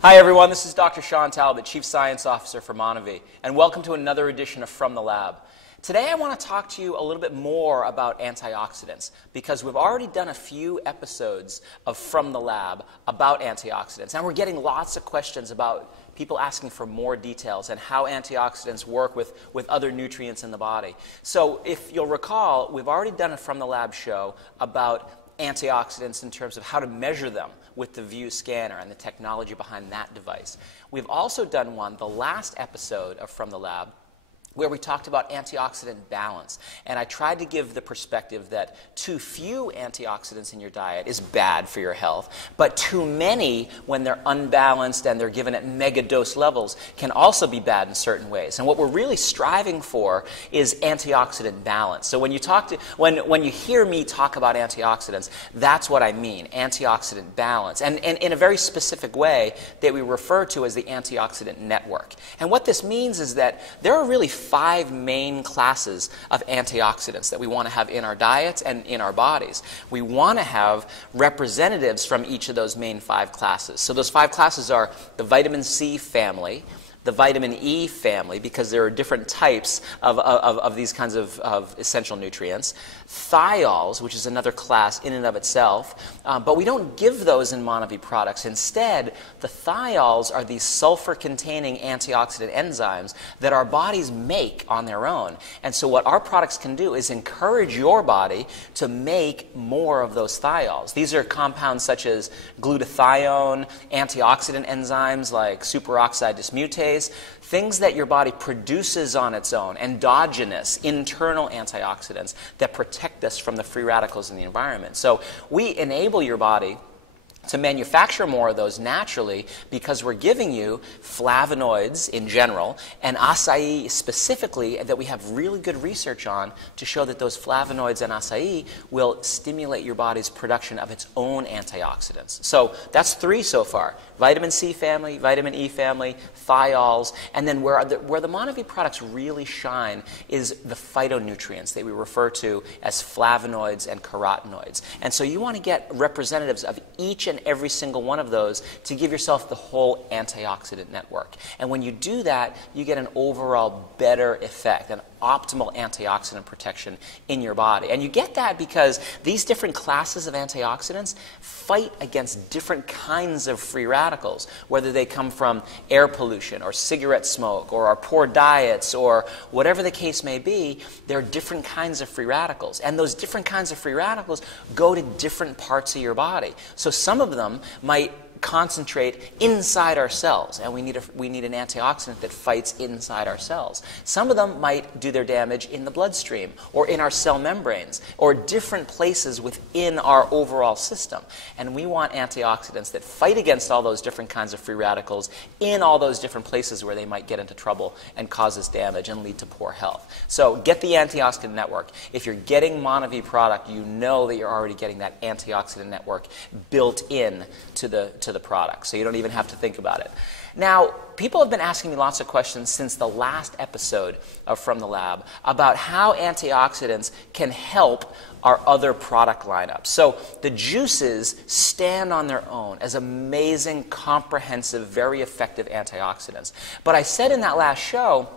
Hi everyone, this is Dr. Shawn Talbott, Chief Science Officer for MonaVie, and welcome to another edition of From the Lab. Today I want to talk to you a little bit more about antioxidants because we've already done a few episodes of From the Lab about antioxidants, and we're getting lots of questions about people asking for more details and how antioxidants work with other nutrients in the body. So if you'll recall, we've already done a From the Lab show about antioxidants in terms of how to measure them with the View scanner and the technology behind that device. We've also done one, the last episode of From the Lab, where we talked about antioxidant balance. And I tried to give the perspective that too few antioxidants in your diet is bad for your health, but too many, when they're unbalanced and they're given at mega dose levels, can also be bad in certain ways. And what we're really striving for is antioxidant balance. So when you hear me talk about antioxidants, that's what I mean, antioxidant balance. And in a very specific way that we refer to as the Antioxidant Network. And what this means is that there are really 5 main classes of antioxidants that we want to have in our diets and in our bodies. We want to have representatives from each of those main 5 classes. So those 5 classes are the vitamin C family, the vitamin E family, because there are different types of these kinds of essential nutrients, thiols, which is another class in and of itself, but we don't give those in MonaVie products. Instead, the thiols are these sulfur-containing antioxidant enzymes that our bodies make on their own. And so what our products can do is encourage your body to make more of those thiols. These are compounds such as glutathione, antioxidant enzymes like superoxide dismutase, things that your body produces on its own, endogenous, internal antioxidants that protect us from the free radicals in the environment. So we enable your body to manufacture more of those naturally because we're giving you flavonoids in general and acai specifically that we have really good research on to show that those flavonoids and acai will stimulate your body's production of its own antioxidants. So that's 3 so far. Vitamin C family, vitamin E family, thiols, and then where the MonaVie products really shine is the phytonutrients that we refer to as flavonoids and carotenoids. And so you want to get representatives of each and every single one of those to give yourself the whole antioxidant network. And when you do that, you get an overall better effect, an optimal antioxidant protection in your body. And you get that because these different classes of antioxidants fight against different kinds of free radicals, whether they come from air pollution or cigarette smoke or our poor diets or whatever the case may be. There are different kinds of free radicals. And those different kinds of free radicals go to different parts of your body. So some of them might concentrate inside our cells, and we need an antioxidant that fights inside our cells. Some of them might do their damage in the bloodstream or in our cell membranes or different places within our overall system. And we want antioxidants that fight against all those different kinds of free radicals in all those different places where they might get into trouble and cause us damage and lead to poor health. So get the Antioxidant Network. If you're getting MonaVie product, you know that you're already getting that antioxidant network built in to the product, so you don't even have to think about it. Now, people have been asking me lots of questions since the last episode of From the Lab about how antioxidants can help our other product lineup. So the juices stand on their own as amazing, comprehensive, very effective antioxidants. But I said in that last show,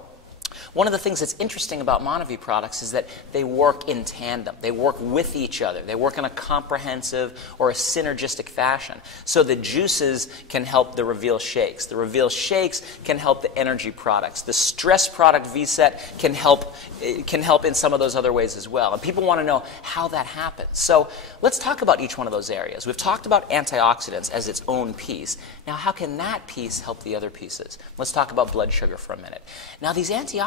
one of the things that's interesting about MonaVie products is that they work in tandem. They work with each other. They work in a comprehensive or a synergistic fashion. So the juices can help the Reveal shakes. The Reveal shakes can help the energy products. The stress product VSET can help in some of those other ways as well. And people want to know how that happens. So let's talk about each one of those areas. We've talked about antioxidants as its own piece. Now, how can that piece help the other pieces? Let's talk about blood sugar for a minute. Now, these antioxidants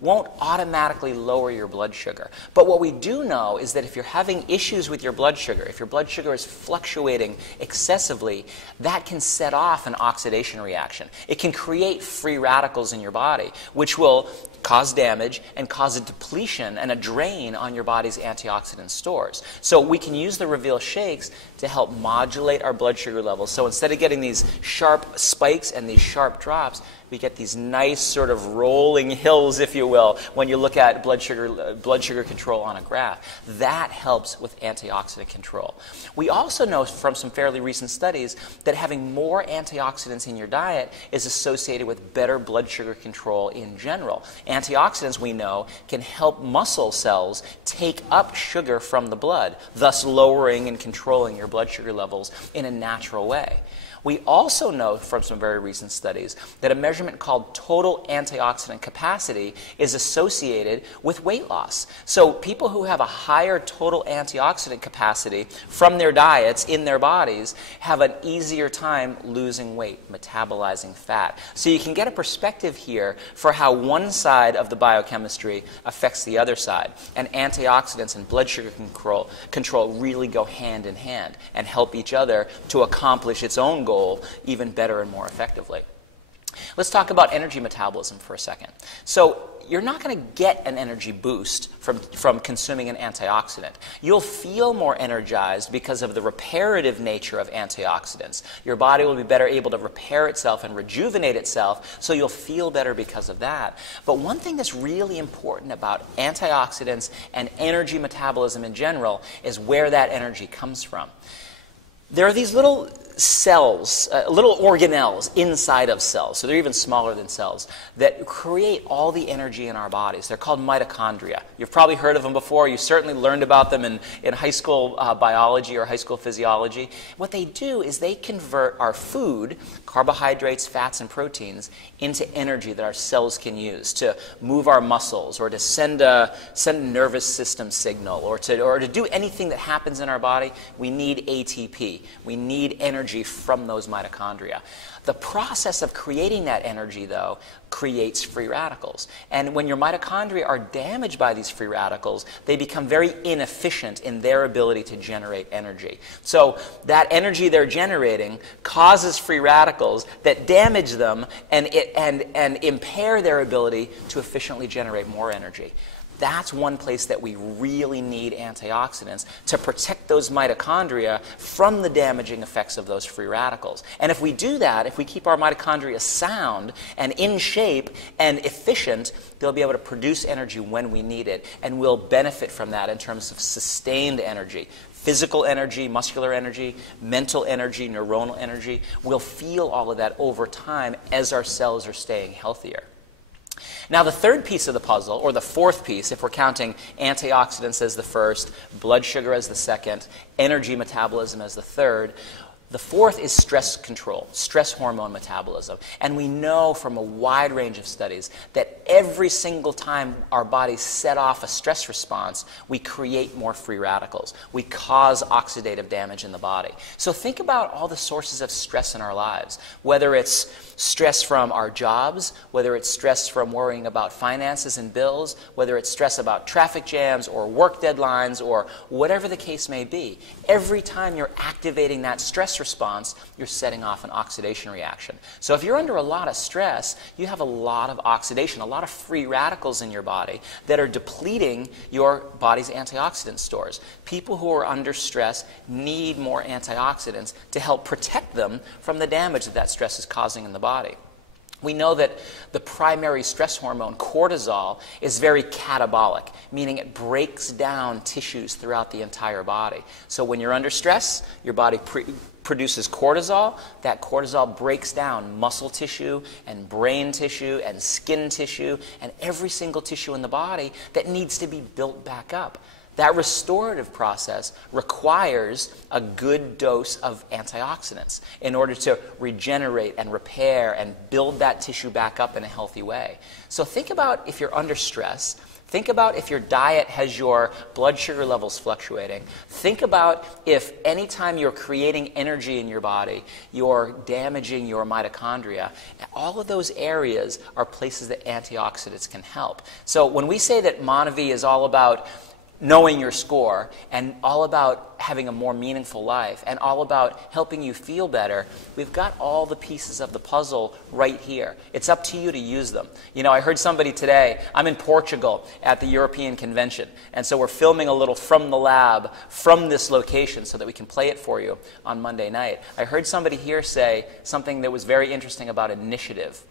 won't automatically lower your blood sugar. But what we do know is that if you're having issues with your blood sugar, if your blood sugar is fluctuating excessively, that can set off an oxidation reaction. It can create free radicals in your body, which will cause damage and cause a depletion and a drain on your body's antioxidant stores. So we can use the Reveal shakes to help modulate our blood sugar levels. So instead of getting these sharp spikes and these sharp drops, We get these nice sort of rolling hills, if you will, when you look at blood sugar control on a graph. That helps with antioxidant control. We also know from some fairly recent studies that having more antioxidants in your diet is associated with better blood sugar control in general. Antioxidants, we know, can help muscle cells take up sugar from the blood, thus lowering and controlling your blood sugar levels in a natural way. We also know from some very recent studies that a measurement called total antioxidant capacity is associated with weight loss. So people who have a higher total antioxidant capacity from their diets in their bodies have an easier time losing weight, metabolizing fat. So you can get a perspective here for how one side of the biochemistry affects the other side. And antioxidants and blood sugar control really go hand in hand and help each other to accomplish its own goal even better and more effectively. Let's talk about energy metabolism for a second. So you're not going to get an energy boost from consuming an antioxidant. You'll feel more energized because of the reparative nature of antioxidants. Your body will be better able to repair itself and rejuvenate itself, so you'll feel better because of that. But one thing that's really important about antioxidants and energy metabolism in general is where that energy comes from. There are these little cells, little organelles inside of cells, so they're even smaller than cells, that create all the energy in our bodies. They're called mitochondria. You've probably heard of them before. You certainly learned about them in high school biology or high school physiology. What they do is they convert our food, carbohydrates, fats, and proteins, into energy that our cells can use to move our muscles or to send a nervous system signal or to do anything that happens in our body. We need ATP. We need energy from those mitochondria. The process of creating that energy, though, creates free radicals. And when your mitochondria are damaged by these free radicals, they become very inefficient in their ability to generate energy. So that energy they're generating causes free radicals that damage them and impair their ability to efficiently generate more energy. That's one place that we really need antioxidants to protect those mitochondria from the damaging effects of those free radicals. And if we do that, if we keep our mitochondria sound and in shape and efficient, they'll be able to produce energy when we need it, and we'll benefit from that in terms of sustained energy. Physical energy, muscular energy, mental energy, neuronal energy. We'll feel all of that over time as our cells are staying healthier. Now, the third piece of the puzzle, or the fourth piece, if we're counting antioxidants as the first, blood sugar as the second, energy metabolism as the third, the fourth is stress control, stress hormone metabolism. And we know from a wide range of studies that every single time our bodies set off a stress response, we create more free radicals. We cause oxidative damage in the body. So think about all the sources of stress in our lives, whether it's stress from our jobs, whether it's stress from worrying about finances and bills, whether it's stress about traffic jams or work deadlines or whatever the case may be. Every time you're activating that stress response, you're setting off an oxidation reaction. So if you're under a lot of stress, you have a lot of oxidation, a lot of free radicals in your body that are depleting your body's antioxidant stores. People who are under stress need more antioxidants to help protect them from the damage that that stress is causing in the body. We know that the primary stress hormone, cortisol, is very catabolic, meaning it breaks down tissues throughout the entire body. So when you're under stress, your body produces cortisol. That cortisol breaks down muscle tissue and brain tissue and skin tissue and every single tissue in the body that needs to be built back up. That restorative process requires a good dose of antioxidants in order to regenerate and repair and build that tissue back up in a healthy way. So think about if you're under stress. Think about if your diet has your blood sugar levels fluctuating. Think about if anytime you're creating energy in your body, you're damaging your mitochondria. All of those areas are places that antioxidants can help. So when we say that MonaVie is all about knowing your score and all about having a more meaningful life and all about helping you feel better, we've got all the pieces of the puzzle right here. It's up to you to use them. You know, I heard somebody today, I'm in Portugal at the European Convention, and so we're filming a little from the lab from this location so that we can play it for you on Monday night. I heard somebody here say something that was very interesting about initiative.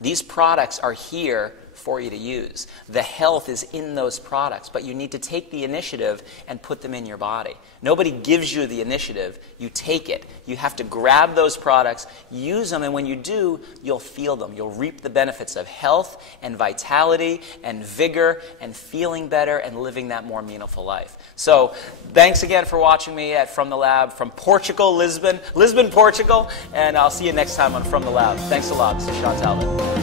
These products are here for you to use. The health is in those products, but you need to take the initiative and put them in your body. Nobody gives you the initiative. You take it. You have to grab those products, use them, and when you do, you'll feel them. You'll reap the benefits of health and vitality and vigor and feeling better and living that more meaningful life. So thanks again for watching me at From the Lab from Portugal, Lisbon, Portugal, and I'll see you next time on From the Lab. Thanks a lot. This is Shawn Talbott.